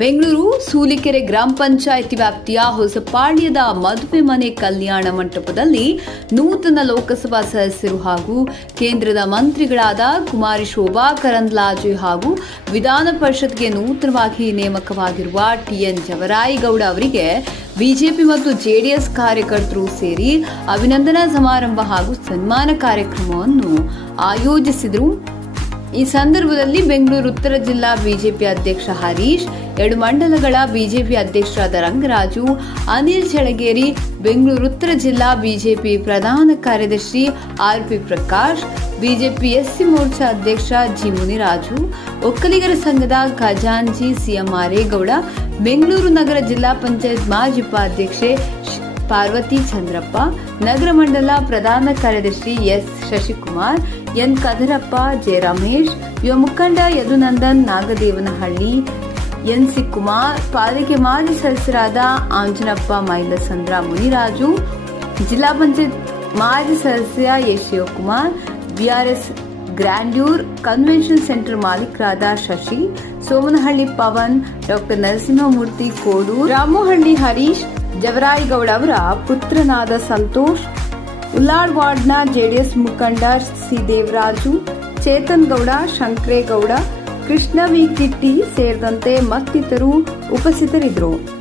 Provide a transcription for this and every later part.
ಬೆಂಗಳೂರು ಸೂಲಿಕೆರೆ ಗ್ರಾಮ ಪಂಚಾಯಿತಿ ವ್ಯಾಪ್ತಿಯ ಹೊಸಪಾಳ್ಯದ ಮದುವೆ ಮನೆ ಕಲ್ಯಾಣ ಮಂಟಪದಲ್ಲಿ ನೂತನ ಲೋಕಸಭಾ ಸದಸ್ಯರು ಹಾಗೂ ಕೇಂದ್ರದ ಮಂತ್ರಿಗಳಾದ ಕುಮಾರಿ ಶೋಭಾ, ಕರಂದ್ಲಾಜೆ ಹಾಗೂ ವಿಧಾನ ಪರಿಷತ್ಗೆ ನೂತನವಾಗಿ ನೇಮಕವಾಗಿರುವ ಟಿಎನ್ ಜವರಾಯಿಗೌಡ ಅವರಿಗೆ ಬಿಜೆಪಿ ಮತ್ತು ಜೆಡಿಎಸ್ ಕಾರ್ಯಕರ್ತರು ಸೇರಿ ಅಭಿನಂದನಾ ಸಮಾರಂಭ ಹಾಗೂ ಸನ್ಮಾನ ಕಾರ್ಯಕ್ರಮವನ್ನು ಆಯೋಜಿಸಿದರು. ಈ ಸಂದರ್ಭದಲ್ಲಿ ಬೆಂಗಳೂರು ಉತ್ತರ ಜಿಲ್ಲಾ ಬಿಜೆಪಿ ಅಧ್ಯಕ್ಷ ಹರೀಶ್ ಎರಡು ಮಂಡಲಗಳ ಬಿಜೆಪಿ ಅಧ್ಯಕ್ಷರಾದ ರಂಗರಾಜು, ಅನಿಲ್ ಚಳಗೇರಿ ಬೆಂಗಳೂರು ಉತ್ತರ ಜಿಲ್ಲಾ ಬಿಜೆಪಿ ಪ್ರಧಾನ ಕಾರ್ಯದರ್ಶಿ R P Prakash, BJP SC Morcha ಅಧ್ಯಕ್ಷ ಜಿ ಮುನಿರಾಜು, ಒಕ್ಕಲಿಗರ ಸಂಘದ ಖಜಾಂಜಿ ಸಿಎಂ ಆರೇಗೌಡ, ಬೆಂಗಳೂರು ನಗರ ಜಿಲ್ಲಾ ಪಂಚಾಯತ್ ಮಾಜಿ ಉಪಾಧ್ಯಕ್ಷೆ ಪಾರ್ವತಿ ಚಂದ್ರಪ್ಪ, ನಗರ ಮಂಡಲ ಪ್ರಧಾನ ಕಾರ್ಯದರ್ಶಿ S Shashikumar, N Kadarappa, J Ramesh, ಯುವ ಮುಖಂಡ ಯದುನಂದನ್, ನಾಗದೇವನಹಳ್ಳಿ ಎನ್ ಸಿ ಕುಮಾರ್, ಪಾಲಿಕೆ ಮಾಜಿ ಸದಸ್ಯರಾದ ಆಂಜನಪ್ಪ ಮೈಲಸಂದ್ರ ಮುನಿರಾಜು, ಜಿಲ್ಲಾ ಪಂಚಾಯತ್ ಮಾಜಿ ಸದಸ್ಯ S Shivakumar BRS grandeur, convention centre ಮಾಲೀಕರಾದ Shashi, Somanahalli Pavan, doctor Narasimhamurthy ಕೋಡು ರಾಮೋಹಳ್ಳಿ ಹರೀಶ್, ಜವರಾಯಿಗೌಡ ಅವರ ಪುತ್ರನಾದ ಸಂತೋಷ್ ಉಲ್ಲಾಡ್ ವಾರ್ಡ್ನ ಜೆಡಿಎಸ್ ಮುಖಂಡ ಸಿ ದೇವರಾಜು, ಚೇತನ್ ಗೌಡ, ಶಂಕರೇಗೌಡ ಕೃಷ್ಣ ವಿ ಕಿಟ್ಟಿ ಸೇರಿದಂತೆ ಮತ್ತಿತರು ಉಪಸ್ಥಿತರಿದ್ದರು.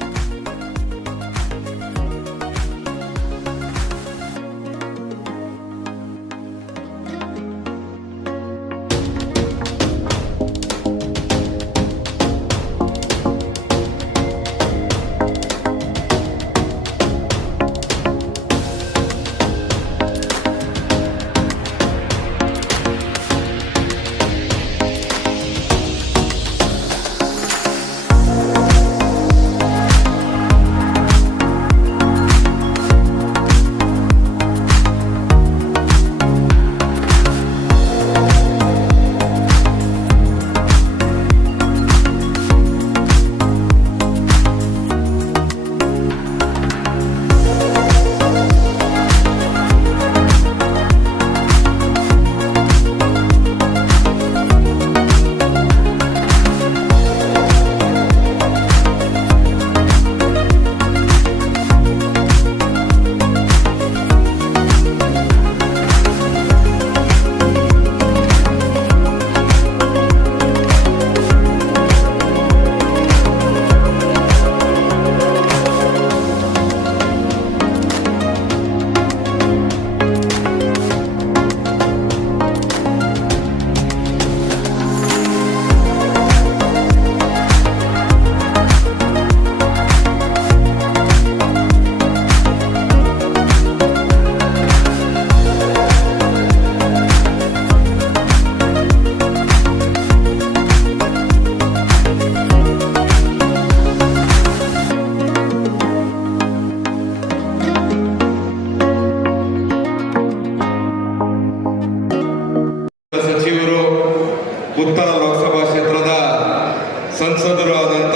ಸಂಸದರು ಆದಂಥ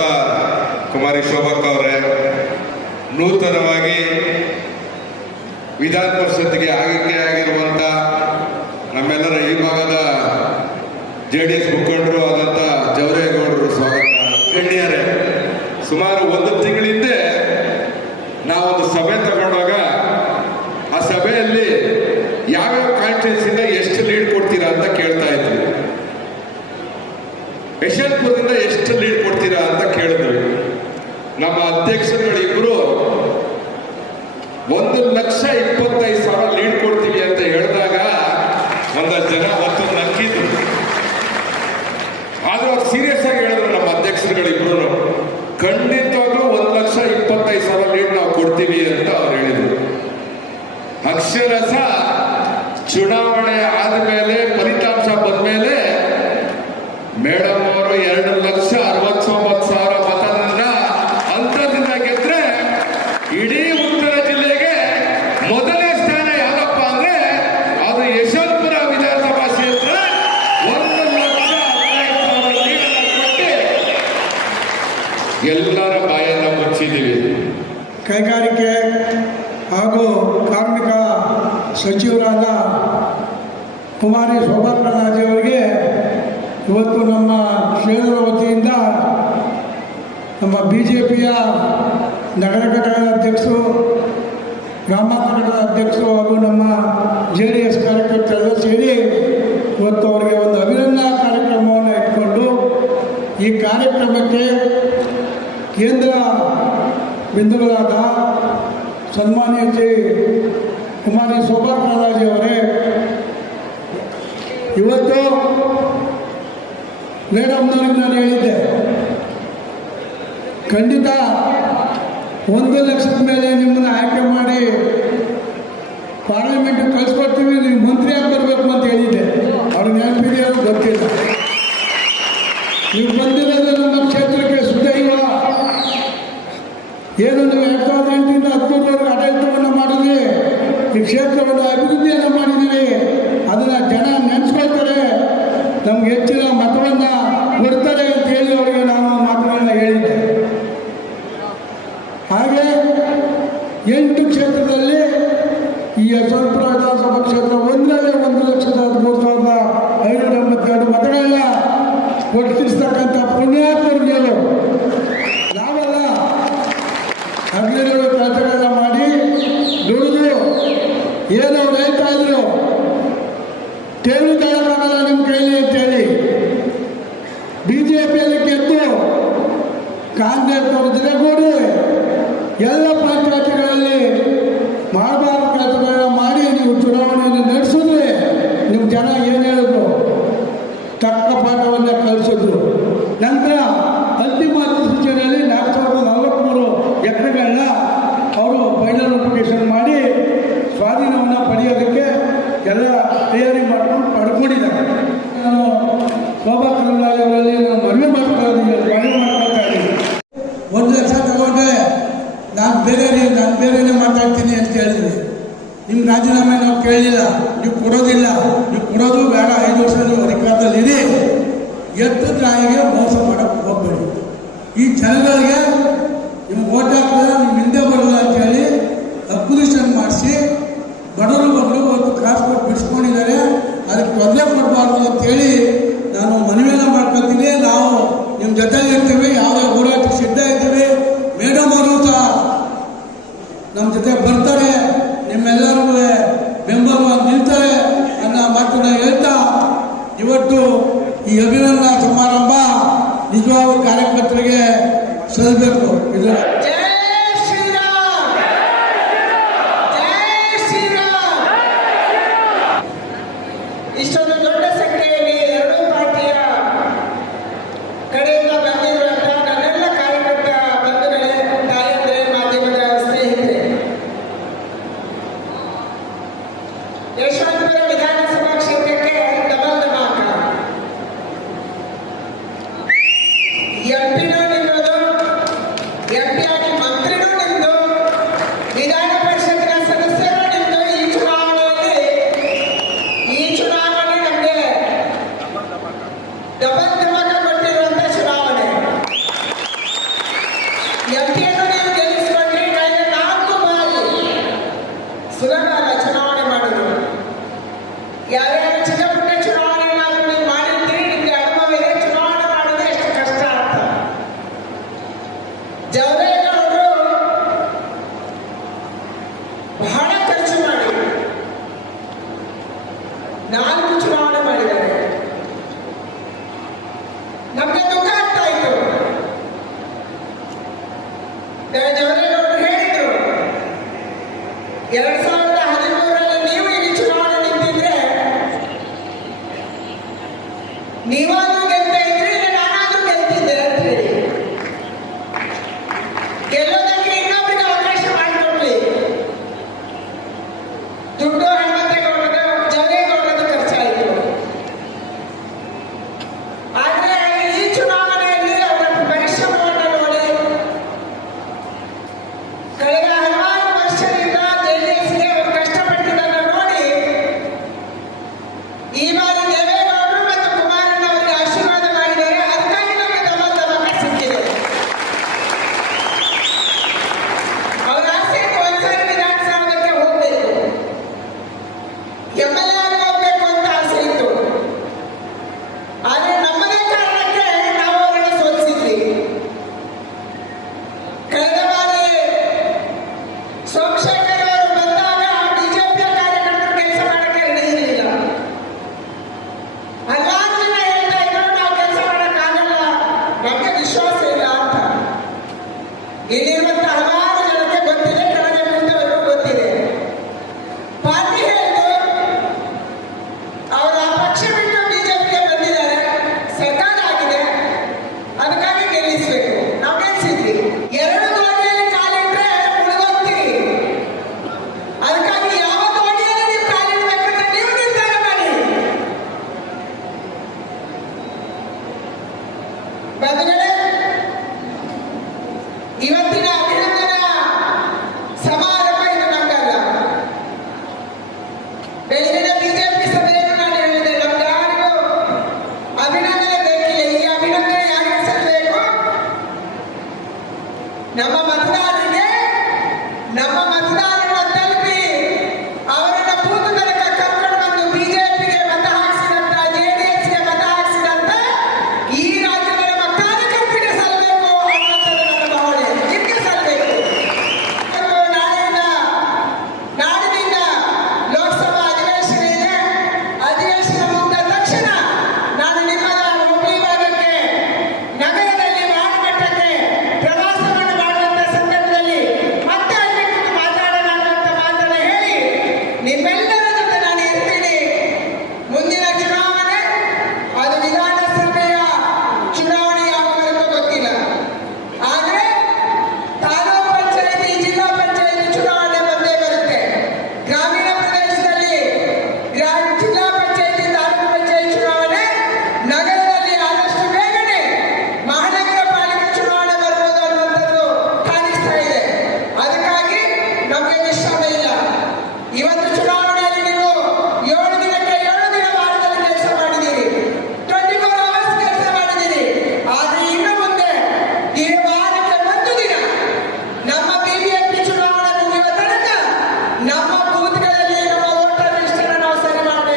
ಕುಮಾರಿ ಶೋಭಕ್ಕ ಅವರೇ, ನೂತನವಾಗಿ ವಿಧಾನ ಪರಿಷತ್ಗೆ ಆಗಿರುವಂತ ನಮ್ಮೆಲ್ಲರ ಈ ಭಾಗದ ಜೆ ಡಿ ಎಸ್ ಮುಖಂಡರು ಆದಂಥ ಜವರೇಗೌಡರು ಸ್ವಾಗತ ಗಣ್ಯರೇ, ಸುಮಾರು ಒಂದು ತಿಂಗಳಿಂದೆ ನಾವೊಂದು ಸಭೆ ತಗೊಂಡಾಗ ಆ ಸಭೆಯಲ್ಲಿ ಯಾವ್ಯಾವ ಕಾನ್ಸ್ಟಿಟ್ಯೂನ್ಸಿಂದ ಎಷ್ಟು ಲೀಡ್ ಕೊಡ್ತೀರಾ ಅಂತ ಕೇಳ್ತಾ ಇದ್ವಿ ಯಶವಂತಪುರದಿಂದ ಎಷ್ಟು ಲೀಡ್ ಕೊಡ್ತೀರಾ ಅಂತ ಕೇಳಿದ್ವಿ ನಮ್ಮ ಅಧ್ಯಕ್ಷರುಗಳಿಬ್ರು ಒಂದು ಲಕ್ಷ ಇಪ್ಪತ್ತೈದು ಸಾವಿರ ಲೀಡ್ ಕೊಡ್ತೀವಿ ಅಂತ ಹೇಳಿದಾಗ ಒಂದಷ್ಟು ಜನ ಒತ್ತು ನಕ್ಕಿದ್ರು ಆದ್ರೂ ಅವ್ರು ಸೀರಿಯಸ್ ಆಗಿ ಹೇಳಿದ್ರು ನಮ್ಮ ಅಧ್ಯಕ್ಷರುಗಳಿಬ್ರು ಖಂಡಿತವಾಗ್ಲೂ ಒಂದ್ ಲಕ್ಷ ಇಪ್ಪತ್ತೈದು ಸಾವಿರ ಲೀಡ್ ನಾವು ಕೊಡ್ತೀವಿ ಅಂತ ಅವ್ರು ಹೇಳಿದ್ರು. ಅಕ್ಷರಸ ಚುನಾವಣೆ ಆದ್ಮೇಲೆ ಫಲಿತಾಂಶ ಬಂದ್ಮೇಲೆ ಮೇಡಮ್ ಅವರು ಎರಡು ಲಕ್ಷ ಎಲ್ಲರ ಬಾಯನ್ನು ಮುಚ್ಚಿದ್ದೀವಿ. ಕೈಗಾರಿಕೆ ಹಾಗೂ ಕಾರ್ಮಿಕ ಸಚಿವರಾದ ಕುಮಾರಿ ಶೋಭಾಪ್ರದಾಜಿ ಅವರಿಗೆ ಇವತ್ತು ನಮ್ಮ ಕ್ಷೇತ್ರದ ವತಿಯಿಂದ ನಮ್ಮ ಬಿ ಜೆ ಪಿಯ ನಗರ ಘಟಕದ ಅಧ್ಯಕ್ಷರು ಗ್ರಾಮಾಂತರ ಅಧ್ಯಕ್ಷರು ಹಾಗೂ ನಮ್ಮ ಜೆ ಡಿ ಎಸ್ ಕಾರ್ಯಕರ್ತರೆಲ್ಲ ಸೇರಿ ಇವತ್ತು ಅವರಿಗೆ ಒಂದು ಅಭಿನಂದನಾ ಕಾರ್ಯಕ್ರಮವನ್ನು ಇಟ್ಕೊಂಡು ಈ ಕಾರ್ಯಕ್ರಮಕ್ಕೆ ಕೇಂದ್ರ ಬಿಂದುಗಳಾದ ಸನ್ಮಾನ್ಯ ಜಿ. ಕುಮಾರಿ ಶೋಭಾ ಅವರೇ, ಇವತ್ತು ಮೇಡಮ್ನವರಿಗೆ ನಾನು ಹೇಳಿದ್ದೆ, ಖಂಡಿತ ಒಂದು ಲಕ್ಷದ ಮೇಲೆ ನಿಮ್ಮನ್ನು ಆಯ್ಕೆ ಮಾಡಿ ಪಾರ್ಲಿಮೆಂಟ್ಗೆ ಕಳಿಸ್ಕೊಡ್ತೀವಿ, ನೀವು ಮಂತ್ರಿ ಆಗಿ ಬರಬೇಕು ಅಂತ ಹೇಳಿದ್ದೆ. ಅವ್ರಿಗೆ ಕ್ಷೇತ್ರವನ್ನು ಅಭಿವೃದ್ಧಿಯನ್ನು ಮಾಡಿದ್ದೀವಿ. ಅದನ್ನು ಜನ ನೆನೆಸ್ಕೊಳ್ತಾರೆ. ನಮ್ಗೆ ಹೆಚ್ಚಿನ ಮತವನ್ನು ಕೊಡ್ತಾರೆ ಅಂತ ಹೇಳಿ ಅವರಿಗೆ ನಾನು ಮಾತುಗಳನ್ನು ಹೇಳಿದ್ದೆ. ಹಾಗೆ ಎಂಟು ಕ್ಷೇತ್ರದಲ್ಲಿ ಈ ಯಶವಂತಪುರ ವಿಧಾನಸಭಾ ಕ್ಷೇತ್ರ ಒಂದರಲ್ಲಿ ಒಂದು ಲಕ್ಷದ ಮೂರು ಸಾವಿರದ ಐನೂರ ಎಂಬತ್ತೆರಡು ಮತಗಳೆಲ್ಲ ಕೊಟ್ಟು ಮಾತಾಡ್ತೀನಿ ಅಂತ ಹೇಳಿದ್ವಿ ನಿಮ್ಮ ರಾಜೀನಾಮೆ ನಾವು ಕೇಳಲಿಲ್ಲ. ನೀವು ಕೊಡೋದಿಲ್ಲ. ನೀವು ಕೊಡೋದು ಬೇಡ. ಐದು ವರ್ಷ ನೀವು ಅಧಿಕಾರದಲ್ಲಿ ಇರಿ. ಎತ್ತು ತಾಯಿಗೆ ಮೋಸ ಮಾಡಕ್ಕೆ ಹೋಗ್ಬೇಡಿ. ಈ ಜನಗಳಿಗೆ ನಿಮ್ಗೆ ಓಟ್ ಹಾಕಿದ್ರೆ ನಿಮ್ಮ ಹಿಂದೆ ಬರಲ್ಲ ಅಂತ ಹೇಳಿ ಅಪೋಸಿಷನ್ ಮಾಡಿಸಿ చదివేపు MP